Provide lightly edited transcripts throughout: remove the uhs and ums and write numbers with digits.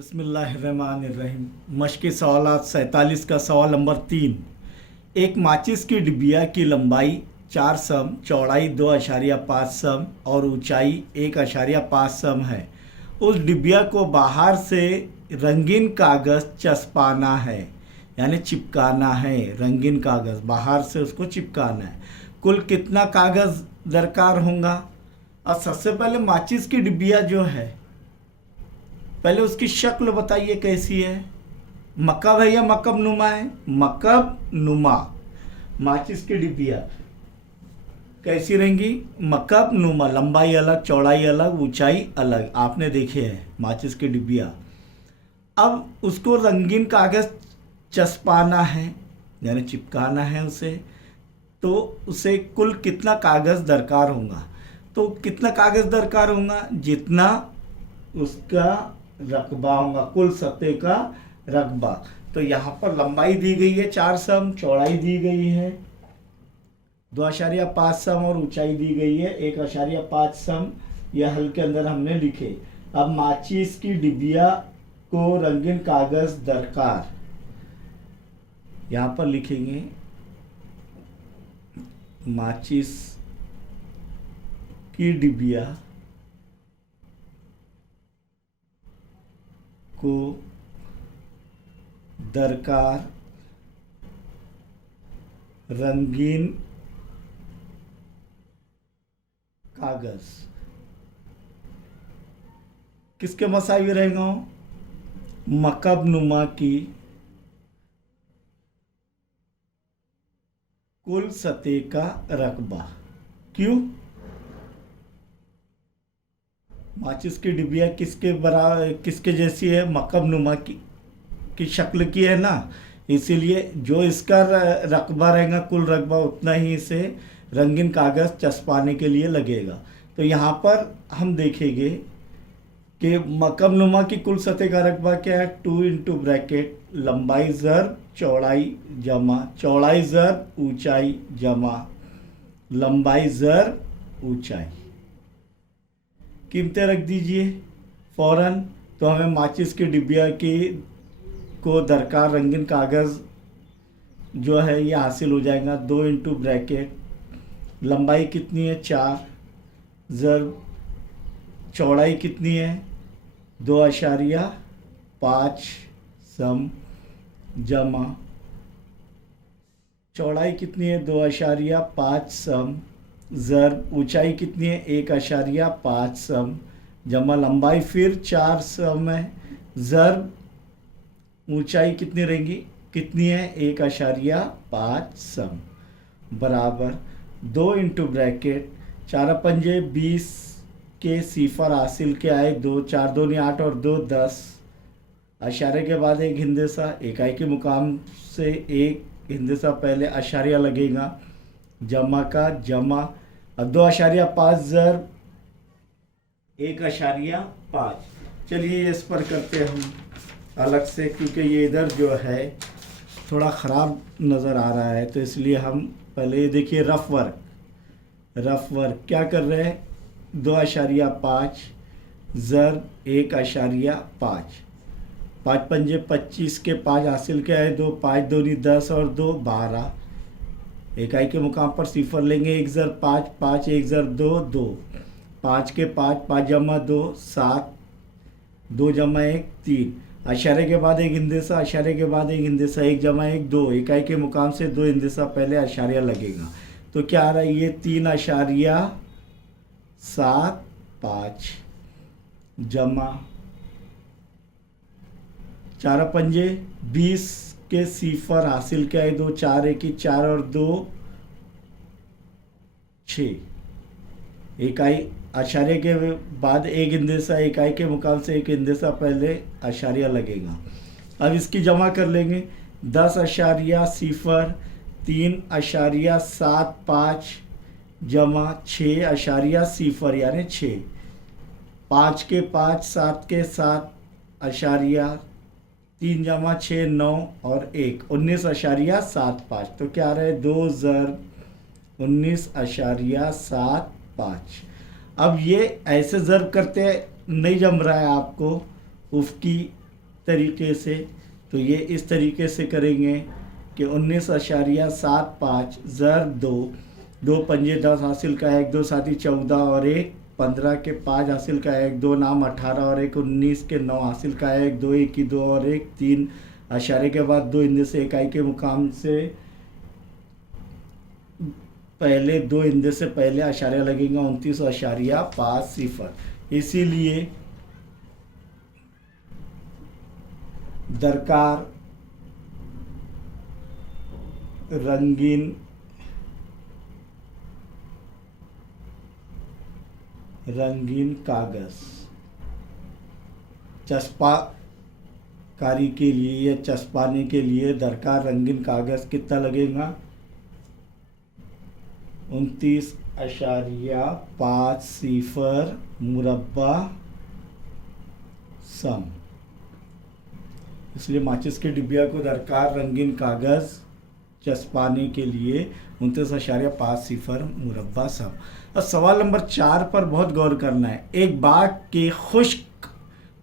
बिस्मिल्लाहिर्रहमानिर्रहीम। मश्क़ी सवालात 47 का सवाल नंबर 3। एक माचिस की डिबिया की लंबाई 4 सम, चौड़ाई 2.5 सम और ऊंचाई 1.5 सम है। उस डिबिया को बाहर से रंगीन कागज़ चस्पाना है, यानी चिपकाना है। रंगीन कागज़ बाहर से उसको चिपकाना है। कुल कितना कागज़ दरकार होगा? और सबसे पहले माचिस की डिबिया जो है, पहले उसकी शक्ल बताइए कैसी है। मकब है या मकब नुमा है? मकब नुमा। माचिस की डिबिया कैसी रहेंगी? मकब नुमा। लंबाई अलग, चौड़ाई अलग, ऊंचाई अलग। आपने देखे हैं माचिस की डिबिया। अब उसको रंगीन कागज़ चस्पाना है, यानी चिपकाना है उसे। तो उसे कुल कितना कागज़ दरकार होगा? तो कितना कागज़ दरकार होगा? जितना उसका रकबा होगा, कुल सतह का रकबा। तो यहाँ पर लंबाई दी गई है 4 सम, चौड़ाई दी गई है 2.5 सम और ऊंचाई दी गई है 1.5 सम। यह हल के अंदर हमने लिखे। अब माचिस की डिबिया को रंगीन कागज़ दरकार, यहाँ पर लिखेंगे माचिस की डिबिया को दरकार रंगीन कागज़। किसके मसावी रहेगा? मकब नुमा की कुल सतह का रकबा। क्यों? माचिस की डिबिया किसके बराबर, किसके जैसी है? मकब नुमा की शक्ल की है ना, इसीलिए जो इसका रकबा रहेगा, कुल रकबा, उतना ही इसे रंगीन कागज़ चस्पाने के लिए लगेगा। तो यहाँ पर हम देखेंगे कि मकब नुमा की कुल सतह का रकबा क्या है? 2 इंटू ब्रैकेट लंबाई ज़र चौड़ाई जमा चौड़ाई ज़र ऊंचाई जमा लंबाई ज़र ऊंचाई। कीमतें रख दीजिए फ़ौरन। तो हमें माचिस की डिबिया की को दरकार रंगीन कागज़ जो है ये हासिल हो जाएगा। 2 इंटू ब्रैकेट लंबाई कितनी है? 4 ज़र चौड़ाई कितनी है? 2.5 सम जमा चौड़ाई कितनी है? 2.5 सम ज़र ऊंचाई कितनी है? 1.5 सम जमा लंबाई फिर 4 सम है, ज़र ऊंचाई कितनी रहेंगी? कितनी है? 1.5 सम बराबर 2 इंटू ब्रैकेट 4 पंजे 20 के सिफर हासिल के आए 2, 4 दूनी 8 और 2 10। अशारे के बाद एक हिंदेसा, इकाई के मुकाम से एक हिंदेसा पहले अशारिया लगेगा, जमा का जमा। अब 2.5 ज़र 1.5। चलिए इस पर करते हैं हम अलग से, क्योंकि ये इधर जो है थोड़ा ख़राब नज़र आ रहा है, तो इसलिए हम पहले ये देखिए रफ वर्क क्या कर रहे हैं? 2.5 ज़र 1.5 5 पंजे 25 के 5 हासिल के आए 2, 5 दूनी 10 और 2 12। इकाई के मुकाम पर सिफर लेंगे 1 ज़र 5 5 1 ज़र 2 2 5 के 5 5 जमा 2 7 2 जमा 1 3। अशारे के बाद एक हिंदेसा, अशारे के बाद एक हिंदेसा, 1 जमा 1 2। इकाई के मुकाम से 2 हिंदेसा पहले अशारिया लगेगा। तो क्या आ रहा है? ये 3.75 जमा 4 पंजे 20 के सिफर हासिल के आए 2, 4 1 4 और 2 6। इकाई अशारे के बाद एक हिंदेसा, इकाई के मुकाम से एक हिंदेसा पहले अशारिया लगेगा। अब इसकी जमा कर लेंगे 10.0 3.75 जमा 6.0 यानी 6। 5 के 5 7 के 7 अशारिया 3 जमा 6 9 और 1 19.75। तो क्या आ रहा है? 2 ज़र 19.75। अब ये ऐसे ज़र्ब करते नहीं जम रहा है आपको, उसकी तरीके से, तो ये इस तरीके से करेंगे कि 19.75 ज़र 2, 2 पंजे 10 हासिल का 1, 2 साथी 14 और 1 15 के 5 हासिल का 1, 2 नाम 18 और 1 19 के 9 हासिल का 1, 2 1 की 2 और 1 3 अशारे के बाद 2 इंदे से इकाई के मुकाम से पहले 2 इंदे से पहले अशारिया लगेगा 29.50। इसीलिए दरकार रंगीन कागज चस्पाकारी के लिए या चस्पाने के लिए दरकार रंगीन कागज कितना लगेगा 29.50 मुरब्बा सम। इसलिए माचिस के डिबिया को दरकार रंगीन कागज चस्पाने के लिए 29.50 मुरब्बा सम। और सवाल नंबर 4 पर बहुत गौर करना है। एक बाग के खुश्क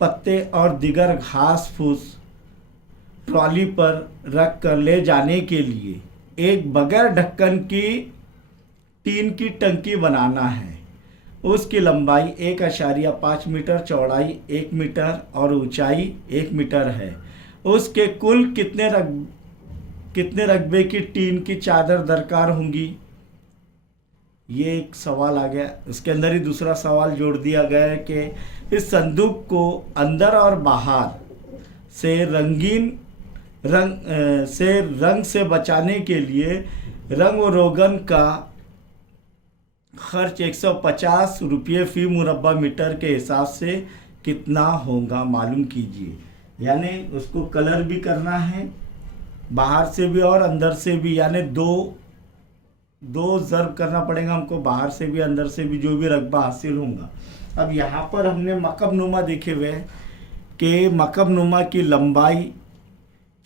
पत्ते और दिगर घास फूस ट्रॉली पर रख कर ले जाने के लिए एक बगैर ढक्कन की टीन की टंकी बनाना है। उसकी लंबाई 1.5 मीटर, चौड़ाई 1 मीटर और ऊंचाई 1 मीटर है। उसके कुल कितने रकबे की टीन की चादर दरकार होंगी। ये एक सवाल आ गया। उसके अंदर ही दूसरा सवाल जोड़ दिया गया है कि इस संदूक को अंदर और बाहर से रंग से बचाने के लिए रंग व रोगन का खर्च 150 रुपये फी मुरब्बा मीटर के हिसाब से कितना होगा मालूम कीजिए। यानी उसको कलर भी करना है, बाहर से भी और अंदर से भी, यानी दो ज़र्ब करना पड़ेगा हमको, बाहर से भी अंदर से भी, जो भी रकबा हासिल होगा। अब यहाँ पर हमने मकबनुमा देखे हुए हैं कि मकबनुमा की लंबाई,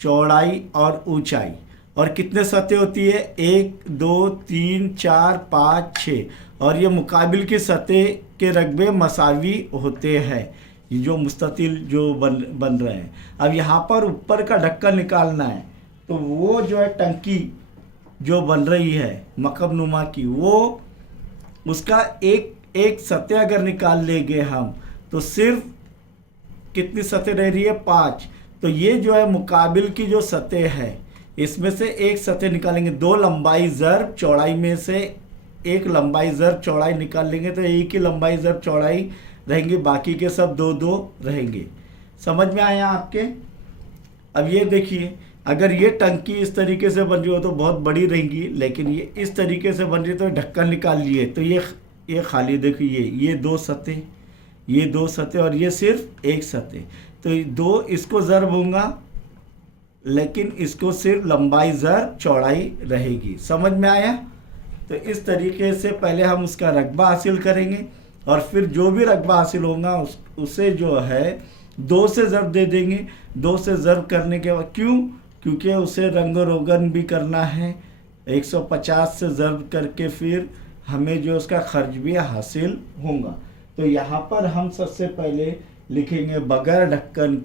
चौड़ाई और ऊंचाई और कितने सतह होती है 1 2 3 4 5 6 और ये मुकाबिल की सतह के रकबे मसावी होते हैं, ये जो मुस्ततिल जो बन रहे हैं। अब यहाँ पर ऊपर का ढक्कन निकालना है, तो वो जो है टंकी जो बन रही है मकबनुमा की, वो उसका एक सतह अगर निकाल लेंगे हम तो सिर्फ कितनी सतह रह रही है 5। तो ये जो है मुकाबिल की जो सतह है इसमें से एक सतह निकालेंगे, 2 लंबाई ज़र्ब चौड़ाई में से एक लंबाई ज़र्ब चौड़ाई निकाल लेंगे तो एक ही लंबाई ज़र्ब चौड़ाई रहेंगी, बाकी के सब 2 रहेंगे। समझ में आया आपके। अब ये देखिए, अगर ये टंकी इस तरीके से बन रही हो तो बहुत बड़ी रहेगी, लेकिन ये इस तरीके से बन रही है तो ढक्कन निकाल लिए तो ये खाली देखिए, ये 2 सतह, ये 2 सतह और ये सिर्फ एक सतह, तो 2 इसको ज़र्ब होगा लेकिन इसको सिर्फ लंबाई ज़र्ब चौड़ाई रहेगी। समझ में आया। तो इस तरीके से पहले हम उसका रकबा हासिल करेंगे और फिर जो भी रकबा हासिल होगा उसे जो है 2 से ज़र्ब दे देंगे। 2 से ज़र्ब करने के बाद क्योंकि उसे रंग रोगन भी करना है, 150 से ज़र्ब करके फिर हमें जो उसका खर्च भी हासिल होगा। तो यहाँ पर हम सबसे पहले लिखेंगे बगैर ढक्कन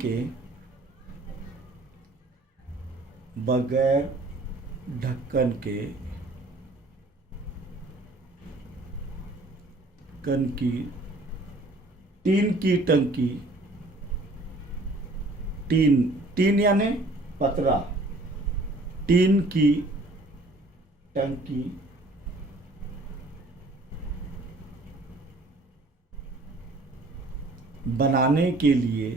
की टीन की टंकी, टीन यानी पतरा, टीन की टंकी बनाने के लिए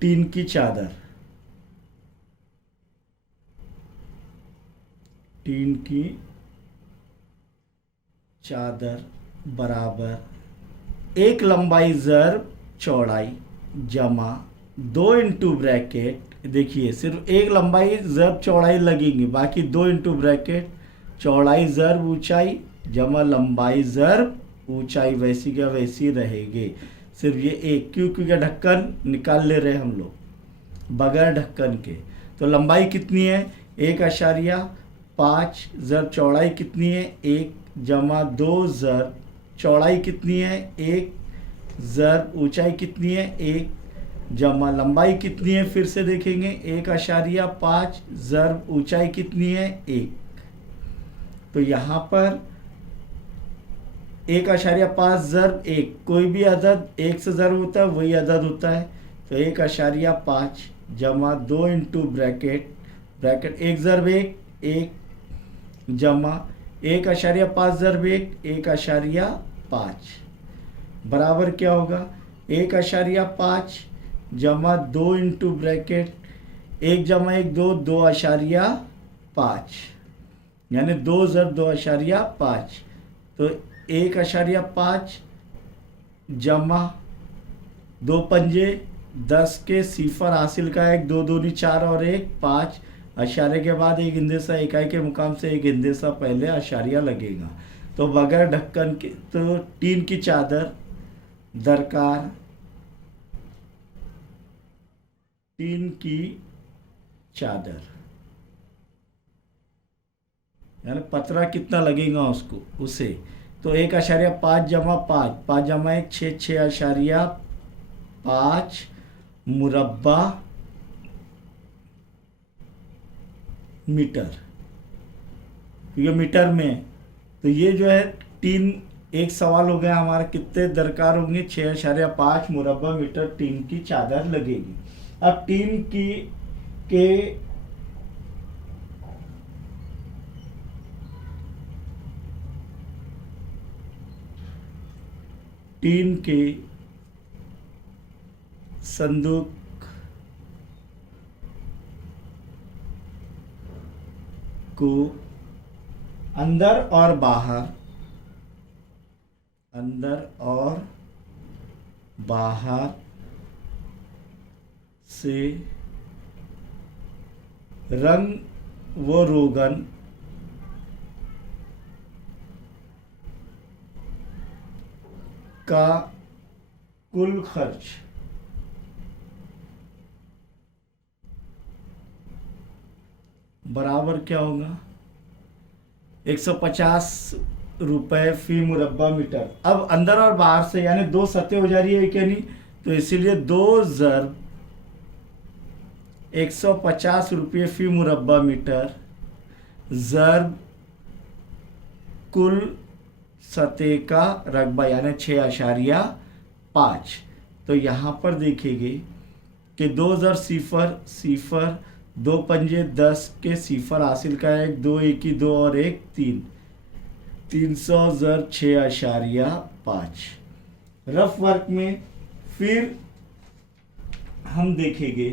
टीन की चादर बराबर 1 लंबाई ज़र्ब चौड़ाई जमा 2 इंटू ब्रैकेट, देखिए सिर्फ 1 लंबाई ज़र्ब चौड़ाई लगेंगी, बाकी 2 इंटू ब्रैकेट चौड़ाई ज़र्ब ऊंचाई जमा लंबाई ज़र्ब ऊंचाई वैसी क्या वैसी रहेगी। सिर्फ ये एक क्योंकि ढक्कन निकाल ले रहे हम लोग बगैर ढक्कन के। तो लंबाई कितनी है 1.5 ज़र्ब चौड़ाई कितनी है 1 जमा 2 ज़र्ब चौड़ाई कितनी है 1 ज़र ऊंचाई कितनी है 1 जमा लंबाई कितनी है, फिर से देखेंगे 1.5 ज़र ऊंचाई कितनी है 1। तो यहाँ पर 1.5 ज़र 1, कोई भी अदद 1 से ज़र होता है वही अदद होता है। तो 1.5 जमा 2 इंटू ब्रैकेट 1 ज़र 1 जमा 1.5 ज़र 1.5 बराबर क्या होगा 1.5 जमा 2 इंटू ब्रैकेट 1 जमा 1 2 2.5 यानी 2 ज़र 2.5। तो 1.5 जमा 2 पंजे 10 के सिफर हासिल का 1 2 दूनी 4 और 1 5 अशारे के बाद एक हिंदेसा इकाई के मुकाम से एक हिंदेसा पहले अशारिया लगेगा। तो बगैर ढक्कन के तो टीन की चादर दरकार, टीन की चादर यानी पतरा कितना लगेगा उसको उसे। तो 1.5 जमा 5 जमा 1 6.5 मुरब्बा मीटर, ये मीटर में। तो ये जो है 3 एक सवाल हो गया हमारा, कितने दरकार होंगे 6.5 मुरब्बा मीटर टीन की चादर लगेगी। अब टीन के संदूक को अंदर और बाहर से रंग व रोगन का कुल खर्च बराबर क्या होगा 150 रुपये फी मुरब्बा मीटर। अब अंदर और बाहर से यानी 2 सतह हो जा रही है क्या नहीं, तो इसीलिए 2 ज़र 150 रुपये फी मुरब्बा मीटर ज़र कुल सतह का रकबा यानी 6.5। तो यहाँ पर देखेंगे कि 2 ज़र सिफर 2 पंजे 10 के सिफर हासिल का 1 2 1 2 और 1 3 300 ज़र 6.5 रफ वर्क में। फिर हम देखेंगे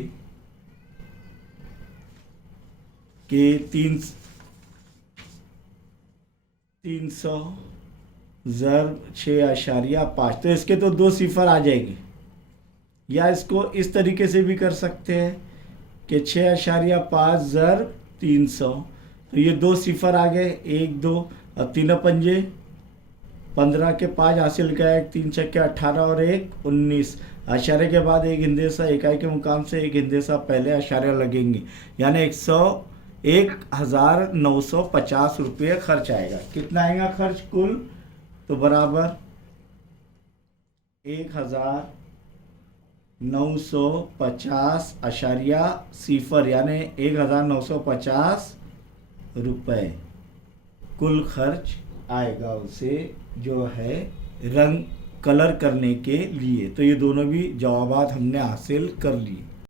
कि 300 ज़र 6.5, तो इसके तो 2 सिफर आ जाएंगे, या इसको इस तरीके से भी कर सकते हैं कि 6.5 ज़र 300। तो ये 2 सिफर आ गए 1 2 और 3 पंजे 15 के 5 हासिल का 1 3 छक्के 18 और 1 19 अशारे के बाद एक हिंदेसा इकाई के मुकाम से एक हिंदेसा पहले अशारे लगेंगे यानी 1950 रुपये खर्च आएगा। कितना आएगा खर्च कुल, तो बराबर 1950 अशारिया सिफर यानी 1950 रुपये कुल खर्च आएगा उसे जो है रंग कलर करने के लिए। तो ये दोनों भी जवाबात हमने हासिल कर लिए।